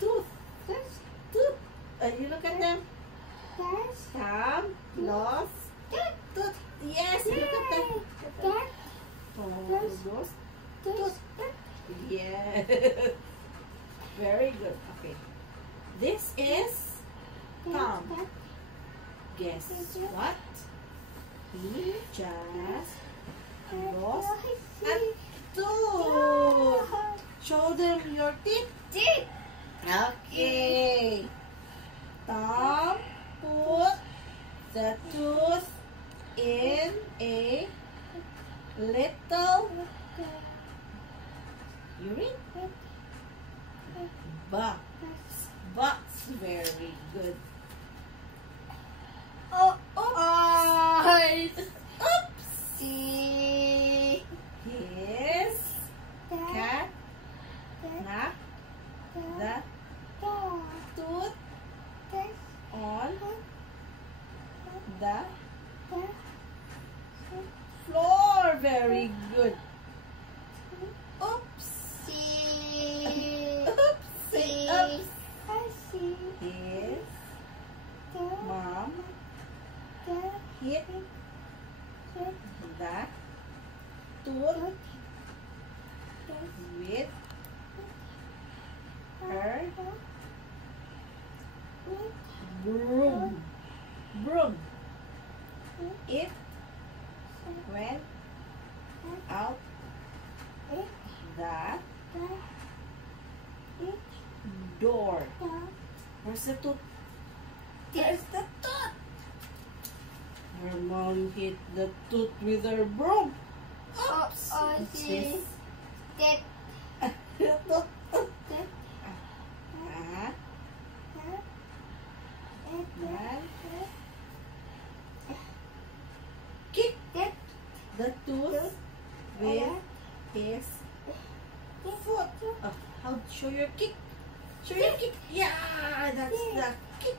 Tooth. Tooth. You look at them. Thumb. Nose. Tooth. Yes, you look at them. Nose. Tooth. Yes. Very good. Okay. This is thumb. Guess what? He just lost a tooth. Show them your teeth. Okay. Thumb put the tooth in a little urine box. Very good. Oopsie. His cat knocked the tooth on the floor. Very good. Oopsie. Oopsie. Oops. His mom hit the tooth with her broom. It went out the door. Where's the tooth? There's the tooth. Her mom hit the tooth with her broom. Oops. What's this? Kick the tooth with his foot. Oh, show your kick. Show your kick. Yeah, that's the kick.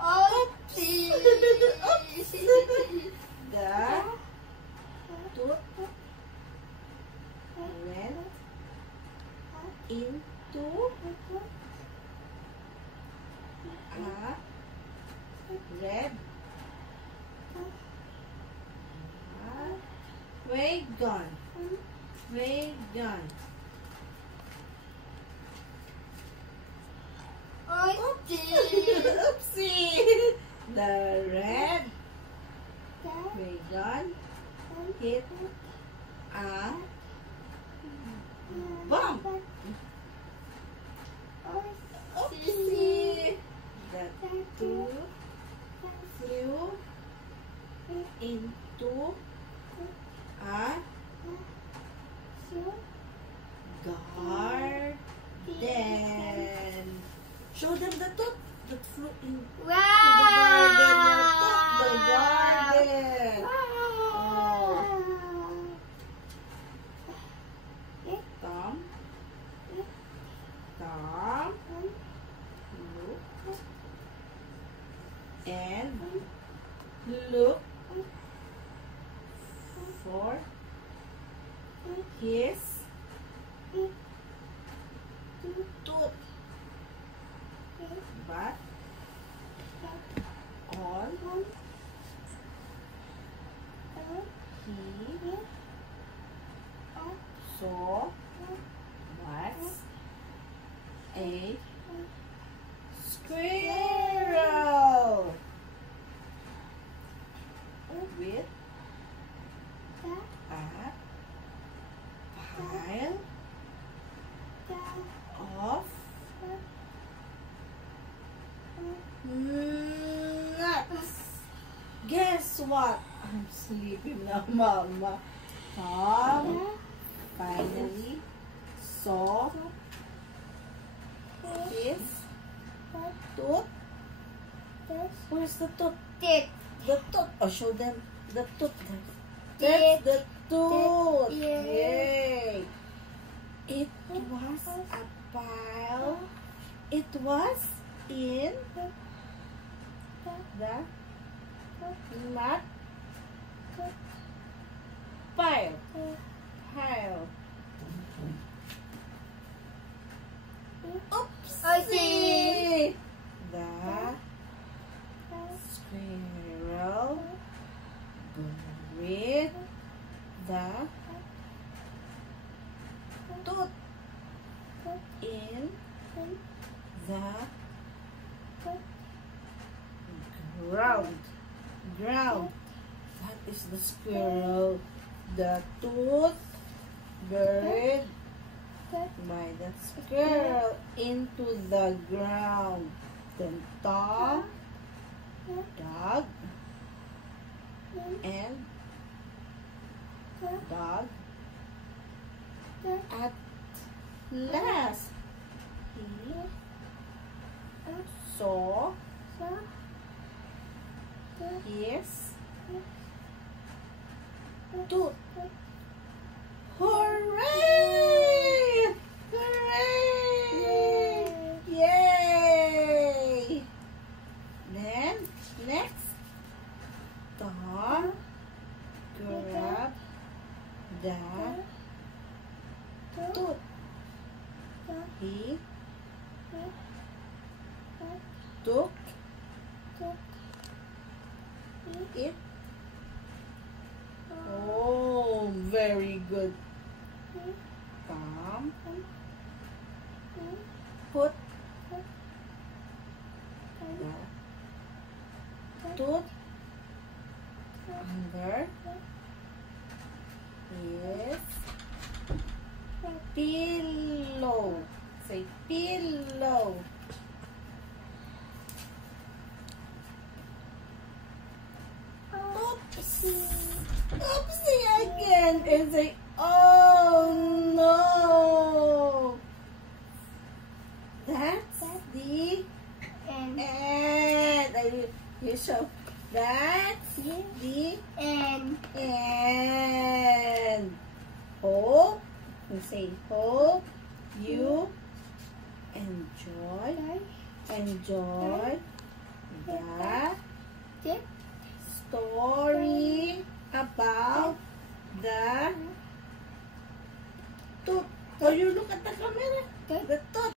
Oopsie. The tooth went into a red wagon. Oopsie! The red wagon hit a bump. Oopsie! The tooth flew into a garden. Show them the tooth that flew into the garden. The garden. Thumb. Look for his tooth, but all he saw was a squirrel with a pile of nuts. Guess what? I'm sleeping now, Mama. Tom finally saw his tooth. Where's the tooth? The tooth. Oh, show them the tooth. That's the tooth. Yay! It was a pile. It was in the nut pile. Oopsie! The squirrel buried the tooth in the ground. That is the squirrel. The tooth buried by the squirrel into the ground. Then Tom, dog, and dog. At last, he saw his tooth. Hooray! Hooray! Yay! Then, next, Tom grabbed the tooth. He took it. Oh, very good. Tom put the tooth under his pillow. Say pillow. Oopsie. Oopsie again. And say, oh no. That's the end. You show. That's the end. Hope. You say hope you enjoy the story about the tooth. So you look at the camera. The tooth.